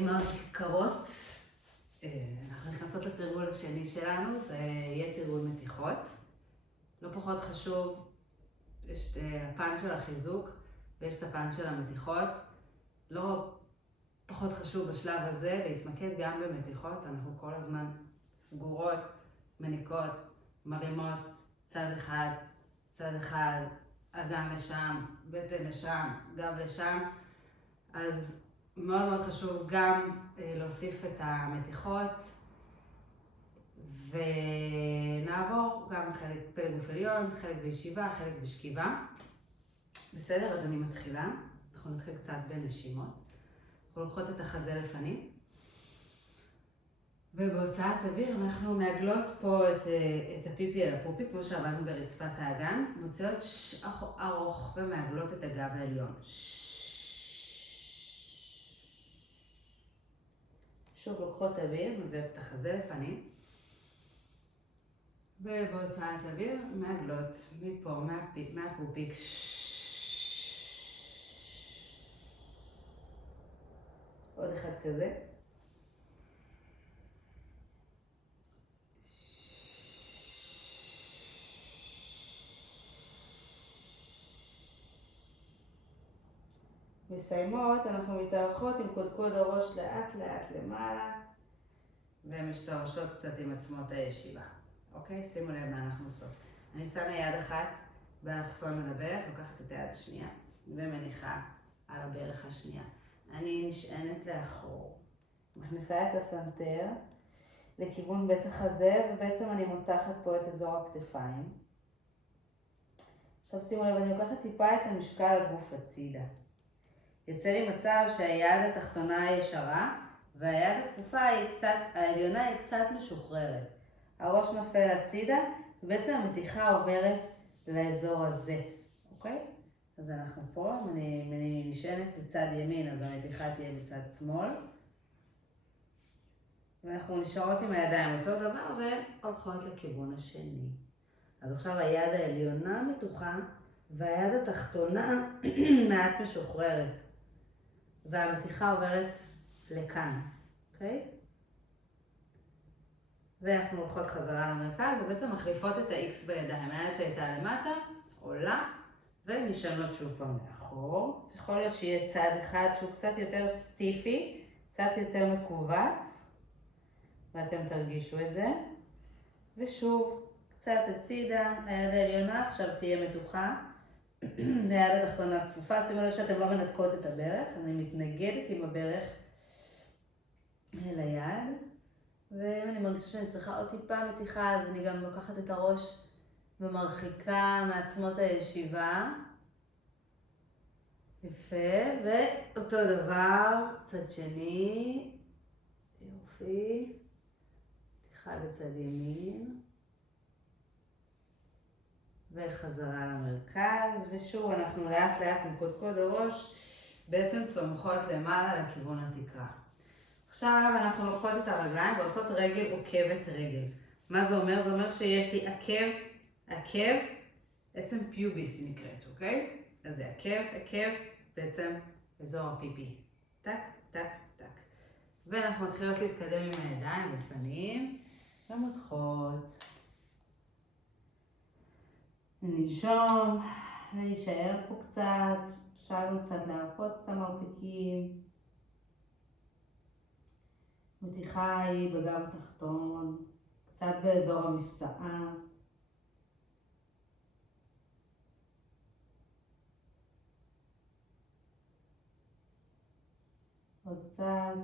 מאוד יקרות. אנחנו נכנסות לתרגול השני שלנו, זה יהיה תרגול מתיחות. לא פחות חשוב, יש את הפן של החיזוק ויש את הפן של המתיחות. לא פחות חשוב בשלב הזה להתמקד גם במתיחות. אנחנו כל הזמן סגורות, מניקות, מרימות, צד אחד, אגן לשם, בטן לשם, גב לשם. אז מאוד מאוד חשוב גם להוסיף את המתיחות, ונעבור גם חלק פלג גוף עליון, חלק בישיבה, חלק בשכיבה. בסדר? אז אני מתחילה. אנחנו נתחיל קצת בנשימות. אנחנו לוקחות את החזה לפנים, ובהוצאת אוויר אנחנו מעגלות פה את הפיפי על הפופי, כמו שעבדנו ברצפת האגן, מוציאות ארוך ומעגלות את הגב העליון. שוב לוקחות אוויר, מביאות את החזה לפנים, ובהוצאת אוויר מעגלות מפה, מהפופיק. עוד אחד כזה. מסיימות, אנחנו מתארכות עם קודקוד הראש לאט לאט למעלה, ומשתרשות קצת עם עצמות הישיבה. אוקיי? שימו לב מה אנחנו עושות. אני שמה יד אחת באלכסון על הברך, לוקחת את היד השנייה, ומניחה על הברך השנייה. אני נשענת לאחור. מכניסה את הסנטר לכיוון בית החזה, ובעצם אני מותחת פה את אזור הכתפיים. עכשיו שימו לב, אני לוקחת טיפה את המשקל הגוף הצידה. יוצא לי מצב שהיד התחתונה ישרה, והיד הכפופה העליונה היא קצת משוחררת. הראש נופל הצידה, ובעצם המתיחה עוברת לאזור הזה, אוקיי? אז אנחנו פה, אם אני נשענת לצד ימין, אז המתיחה תהיה בצד שמאל. ואנחנו נשארות עם הידיים אותו דבר, והולכות לכיוון השני. אז עכשיו היד העליונה מתוחה, והיד התחתונה מעט משוחררת. והמתיחה עוברת לכאן, אוקיי? ואנחנו הולכות חזרה למרכז, ובעצם מחליפות את ה-X בידיים. היד שהייתה למטה, עולה, ונשענות שוב פעם לאחור. זה יכול להיות שיהיה צד אחד שהוא קצת יותר סטיפי, קצת יותר מקובץ, ואתם תרגישו את זה. ושוב, קצת הצידה, היד העליונה עכשיו תהיה מתוחה. היד התחתונה כפופה, שימו לב שאתם לא מנתקות את הברך, אני מתנגדת עם הברך אל היד, ואם אני מרגישה שאני צריכה עוד טיפה מתיחה, אז אני גם לוקחת את הראש ומרחיקה מעצמות הישיבה. יפה, ואותו דבר, צד שני, יופי, מתיחה בצד ימין. וחזרה למרכז, ושוב אנחנו לאט לאט עם קודקוד הראש בעצם צומחות למעלה לכיוון התקרה. עכשיו אנחנו לוקחות את הרגליים ועושות רגל עוקבת רגל. מה זה אומר? זה אומר שיש לי עקב, בעצם פיוביס נקראת, אוקיי? אז זה עקב, בעצם אזור הפיפי. טק, טק, טק. ואנחנו מתחילות להתקדם עם הידיים בפנים ומותחות. ננשום ונשאר פה קצת, אפשר גם קצת להרפות את המרפקים. מתיחה היא בגב התחתון, קצת באזור המפסעה. עוד קצת.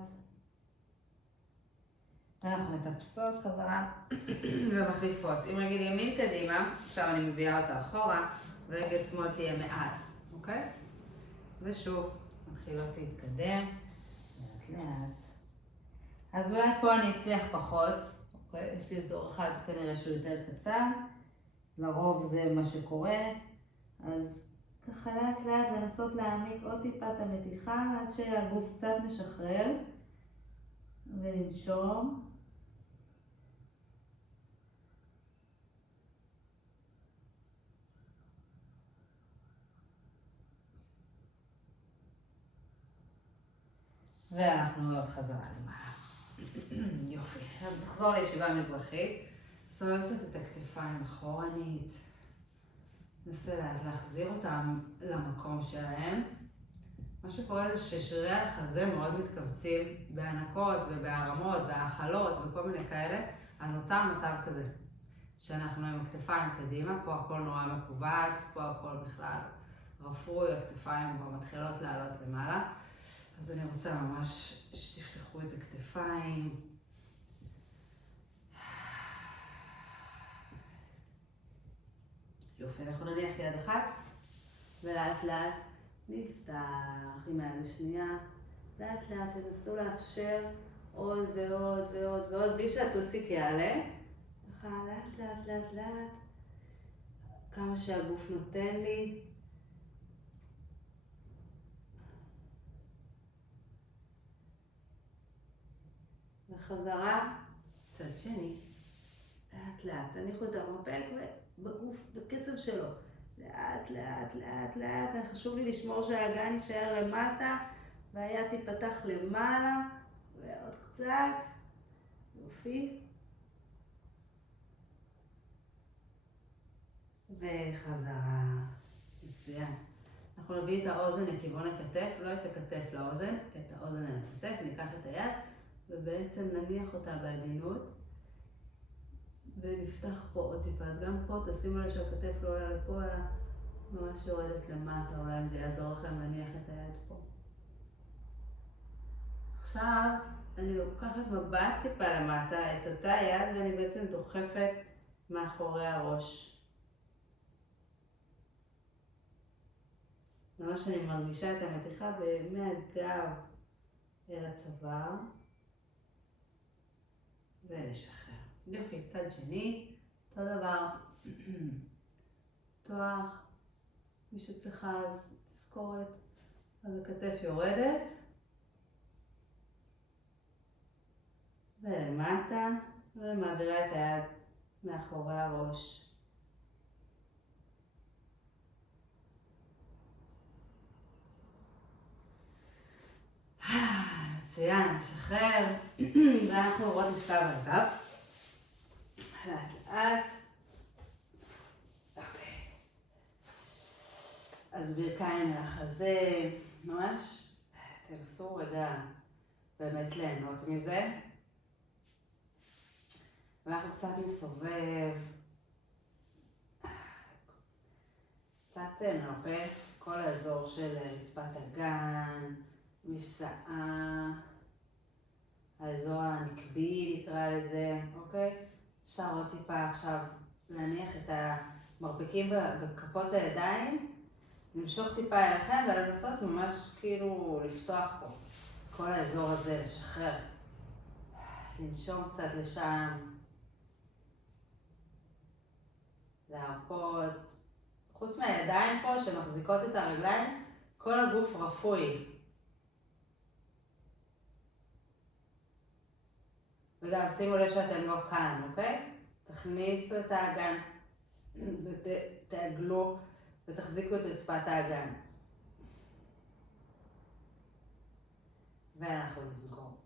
אנחנו מטפסות חזרה ומחליפות. עם רגל ימין קדימה, עכשיו אני מביאה אותה אחורה, ורגל שמאל תהיה מעל, אוקיי? ושוב, מתחילות להתקדם, לאט לאט. אז אולי פה אני אצליח פחות, אוקיי? יש לי אזור אחד כנראה שהוא יותר קצר, לרוב זה מה שקורה, אז ככה לאט לאט לנסות להעמיק עוד טיפה את המתיחה, עד שהגוף קצת משחרר, ולנשום. ואנחנו עוד חזרה למעלה. יופי. אז נחזור לישיבה מזרחית. סובב קצת את הכתפיים אחורנית. ננסה להחזיר אותם למקום שלהם. מה שקורה זה ששרירי החזה מאוד מתכווצים בהנקות ובהרמות והאכלות וכל מיני כאלה. אז נוצר מצב כזה, שאנחנו עם הכתפיים קדימה, פה הכל נורא מקובץ, פה הכל בכלל רפוי, הכתפיים כבר מתחילות לעלות למעלה. אז אני רוצה ממש שתפתחו את הכתפיים. יופי, אנחנו נניח יד אחת, ולאט לאט נפתח עם היד השנייה. לאט לאט תנסו לאפשר עוד ועוד ועוד ועוד, בלי שהטוסיק יעלה. ככה לאט לאט לאט לאט, כמה שהגוף נותן לי. וחזרה, צד שני, לאט לאט, תניחו את המרפק בגוף, בקצב שלו. לאט לאט לאט לאט, חשוב לי לשמור שהאגן יישאר למטה, והיד תיפתח למעלה, ועוד קצת, יופי. וחזרה, מצוין. אנחנו נביא את האוזן לכיוון הכתף, לא את הכתף לאוזן, את האוזן אל הכתף, ניקח את היד, ובעצם נניח אותה בעדינות, ונפתח פה עוד טיפה. אז גם פה תשימו לב שהכתף לא עולה לפה, אלא ממש יורדת למטה, אולי אם זה יעזור לכם להניח את היד פה. עכשיו אני לוקחת מבט טיפה למטה, את אותה יד, ואני בעצם דוחפת מאחורי הראש. ממש אני מרגישה את המתיחה מהגב אל הצוואר, ולשחרר. יופי, צד שני, אותו דבר. תוח, מי שצריכה אז תזכורת, אז הכתף יורדת. ולמטה, ומעבירה את היד מאחורי הראש. מצוין, נשחרר. ואנחנו עוברות לשכב על הגב. לאט לאט. אוקיי. אז ברכיים אל החזה, ממש תנסו רגע באמת ליהנות מזה. ואנחנו קצת נסובב. קצת נרפה כל האזור של רצפת הגן, משסעה, האזור הנקבי נקרא לזה, אוקיי? אפשר עוד טיפה עכשיו להניח את המרפקים בכפות הידיים, למשוך טיפה אליכם ולנסות ממש כאילו לפתוח פה כל האזור הזה, לשחרר. לנשום קצת לשם, להרפות. חוץ מהידיים פה שמחזיקות את הרגליים, כל הגוף רפוי. וגם שימו לב שאתם לא כאן, אוקיי? תכניסו את האגן ותעגלו ותחזיקו את רצפת האגן. ואנחנו נסגור.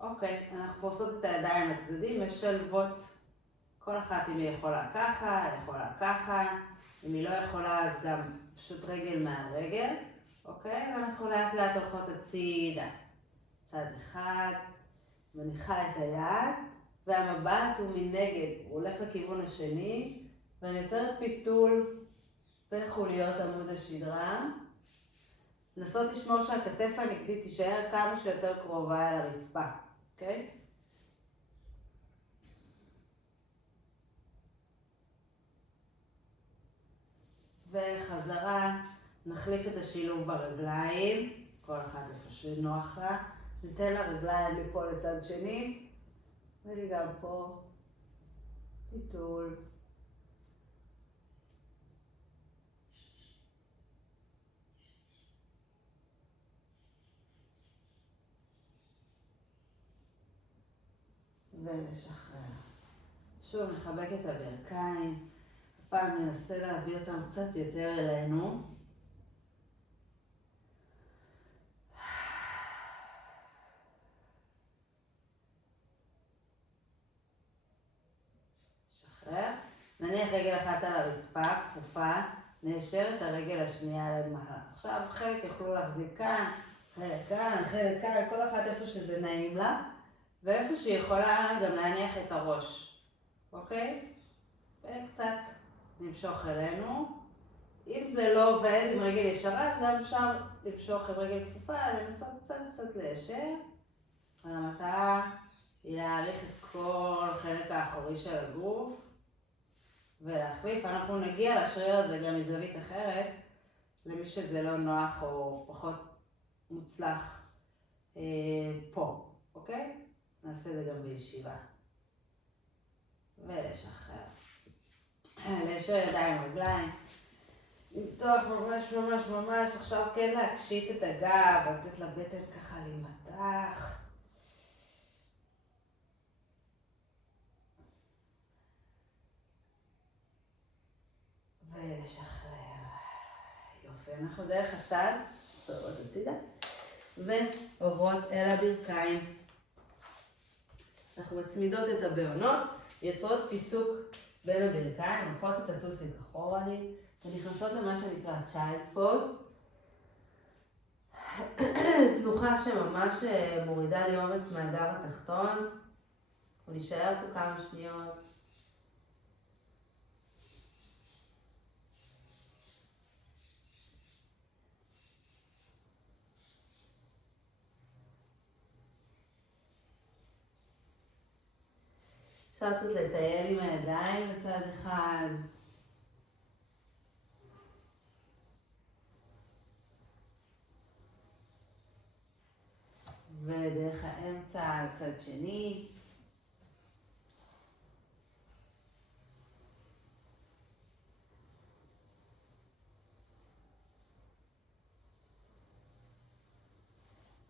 אוקיי, אנחנו פורסות את הידיים לצדדים, משלבות. כל אחת אם היא יכולה ככה, יכולה ככה. אם היא לא יכולה אז גם פשוט רגל מהרגל. אוקיי? ואנחנו לאט לאט הולכות הצידה. צד אחד. מניחה את היד, והמבט הוא מנגד, הוא הולך לכיוון השני, ואני יוצרת פיתול בין חוליות עמוד השדרה. לנסות לשמור שהכתף הנגדית תישאר כמה שיותר קרובה אל הרצפה, אוקיי? וחזרה, נחליף את השילוב ברגליים, כל אחת איפה שנוח לה. ניתן לרגליים ליפול לצד שני, וגם פה פיתול. ונשחרר. שוב נחבק את הברכיים, הפעם ננסה להביא אותם קצת יותר אלינו. נניח רגל אחת על הרצפה, כפופה, נאשר את הרגל השנייה למעלה. עכשיו חלק יוכלו להחזיק כאן, חלק כאן, כל אחת איפה שזה נעים לה, ואיפה שהיא יכולה גם להניח את הראש, אוקיי? וקצת נמשוך אלינו. אם זה לא עובד עם רגל ישרה, אז גם אפשר למשוך עם רגל כפופה, לנסות קצת ליישר. המטרה היא להאריך את כל החלק האחורי של הגוף ולהחליף. אנחנו נגיע לשריר הזה גם מזווית אחרת, למי שזה לא נוח או פחות מוצלח פה, אוקיי? נעשה את זה גם בישיבה. ולשחרר. ליישר ידיים רגליים. למתוח ממש, עכשיו כן להקשיט את הגב, לתת לבטן ככה להימתח. ולשחרר. יופי, אנחנו דרך הצד, סתובבות הצידה, ועוברות אל הברכיים. אנחנו מצמידות את הבעונות, יוצרות פיסוק בין הברכיים, לוקחות את הטוסיק אחורנית, ונכנסות למה שנקרא Child Pose. תנוחה שממש מורידה לי עומס מהגב התחתון. אנחנו נשאר פה כמה שניות. אפשר קצת לטייל עם הידיים בצד אחד. ודרך האמצע לצד שני.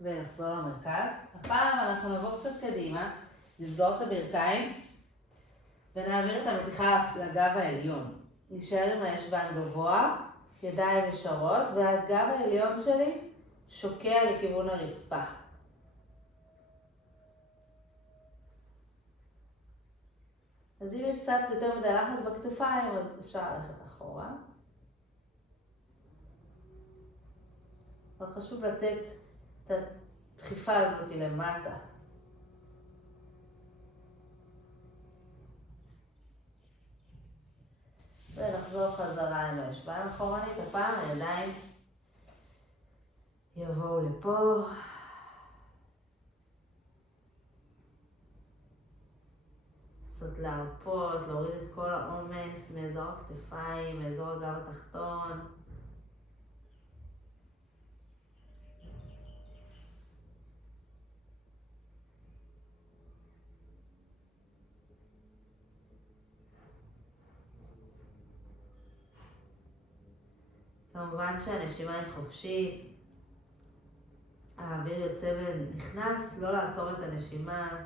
ונחזור למרכז. הפעם אנחנו נבוא קצת קדימה, נסגור את הברכיים ונעביר את המתיחה לגב העליון. נשאר עם הישבן גבוה, ידיים ישרות, והגב העליון שלי שוקע לכיוון הרצפה. אז אם יש קצת יותר מדי לחץ בכתפיים, אז אפשר ללכת אחורה. אבל חשוב לתת את הדחיפה הזאת למטה. ונחזור חזרה עם הישבן אחורנית. הפעם הידיים יבואו לפה. לעשות להרפות, להוריד את כל העומס מאזור הכתפיים, מאזור הגב התחתון. כמובן שהנשימה היא חופשית, האוויר יוצא ונכנס, לא לעצור את הנשימה,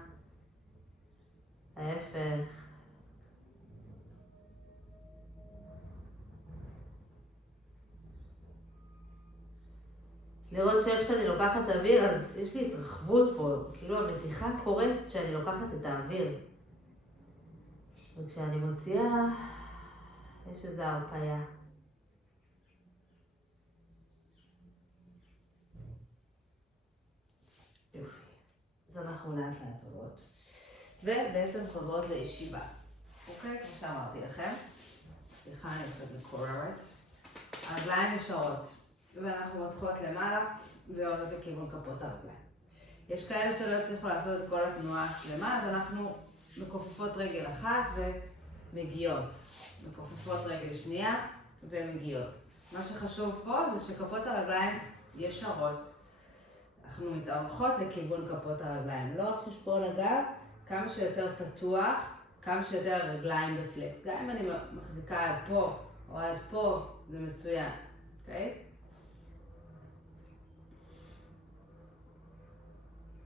ההפך. לראות שאיך שאני לוקחת אוויר, אז יש לי התרחבות פה, כאילו המתיחה קורית כשאני לוקחת את האוויר. וכשאני מוציאה, יש איזו הרפאיה. יופי. אז אנחנו לאט לאט עולות. ובעצם חוזרות לישיבה. אוקיי? כמו שאמרתי לכם. סליחה, אני קצת מקוררת. הרגליים ישרות. ואנחנו מתחות למעלה ויורדות לכיוון כפות הרגליים. יש כאלה שלא הצליחו לעשות את כל התנועה השלמה, אז אנחנו מכופפות רגל אחת ומגיעות. מכופפות רגל שנייה ומגיעות. מה שחשוב פה זה שכפות הרגליים ישרות. אנחנו מתארכות לכיוון כפות הרגליים, לא על חשבון הגב, כמה שיותר פתוח, כמה שיותר רגליים בפלקס. גם אם אני מחזיקה עד פה או עד פה, זה מצוין, אוקיי?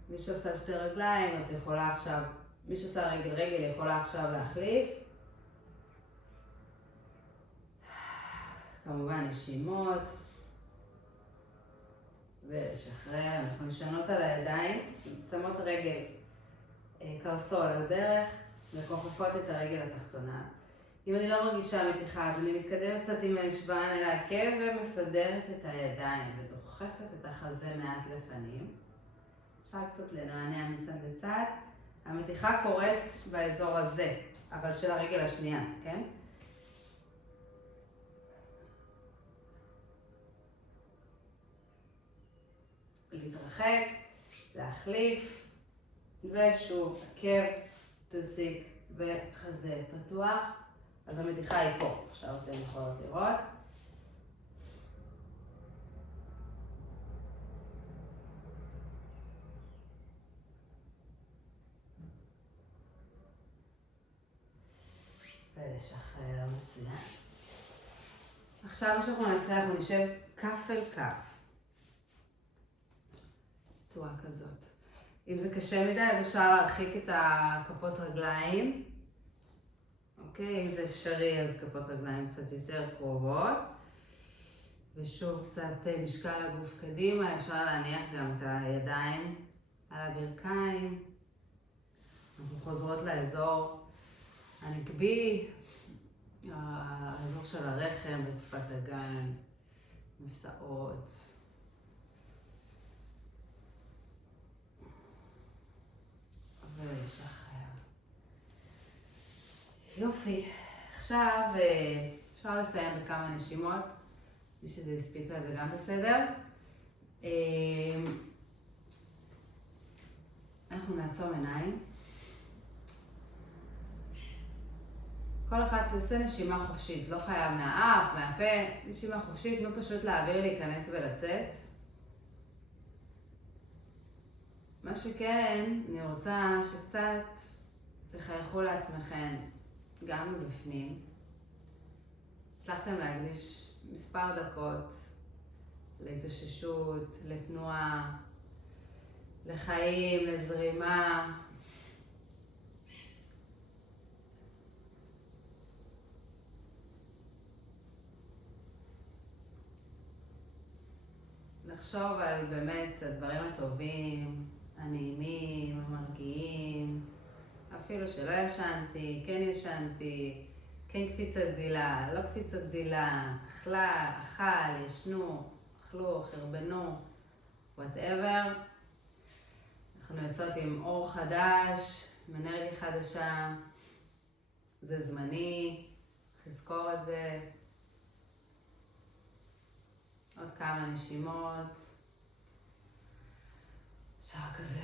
מי שעושה שתי רגליים, אז יכולה עכשיו, מי שעושה רגל יכולה עכשיו להחליף. כמובן נשימות. ולשחרר, אנחנו נשנות על הידיים, שמות רגל קרסול על ברך וכופפות את הרגל התחתונה. אם אני לא מרגישה מתיחה, אז אני מתקדמת קצת עם הישבן אל העקב ומסדרת את הידיים ודוחפת את החזה מעט לפנים. אפשר קצת לנענע מצד לצד. המתיחה קורית באזור הזה, אבל של הרגל השנייה, כן? להתרחק, להחליף, ושוב עקב, טוסיק וחזה פתוח. אז המתיחה היא פה, עכשיו אתם יכולות לראות. ולשחרר, מצוין. עכשיו מה שאנחנו נעשה, אנחנו נשב כף אל כף. בצורה כזאת. אם זה קשה מדי, אז אפשר להרחיק את הכפות רגליים. אוקיי, אם זה אפשרי, אז כפות רגליים קצת יותר קרובות. ושוב קצת משקל הגוף קדימה, אפשר להניח גם את הידיים על הברכיים. אנחנו חוזרות לאזור הנקבי, האזור של הרחם, רצפת הגן, מפסעות. ולשחרר. יופי. עכשיו אפשר לסיים בכמה נשימות. מי שזה הספיק לה זה גם בסדר. אנחנו נעצום עיניים. כל אחד תעשה נשימה חופשית, לא חייב מהאף, מהפה, נשימה חופשית, תנו פשוט לאוויר להיכנס ולצאת. מה שכן, אני רוצה שקצת תחייכו לעצמכם גם מבפנים. הצלחתם להקדיש מספר דקות להתאוששות, לתנועה, לחיים, לזרימה. לחשוב על באמת הדברים הטובים, הנעימים, המרגיעים, אפילו שלא ישנתי, כן ישנתי, כן קפיצת גדילה, לא קפיצת גדילה, אכל, ישנו, אכלו, חרבנו, whatever. אנחנו יוצאות עם אור חדש, עם אנרגיה חדשה, זה זמני, לזכור את זה. עוד כמה נשימות. אפשר כזה.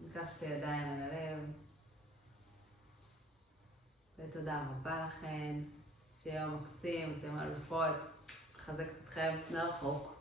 ניקח שתי ידיים על הלב. ותודה רבה לכם. שיהיה יום מקסים, אתם אלופות. מחזקת אתכם מרחוק.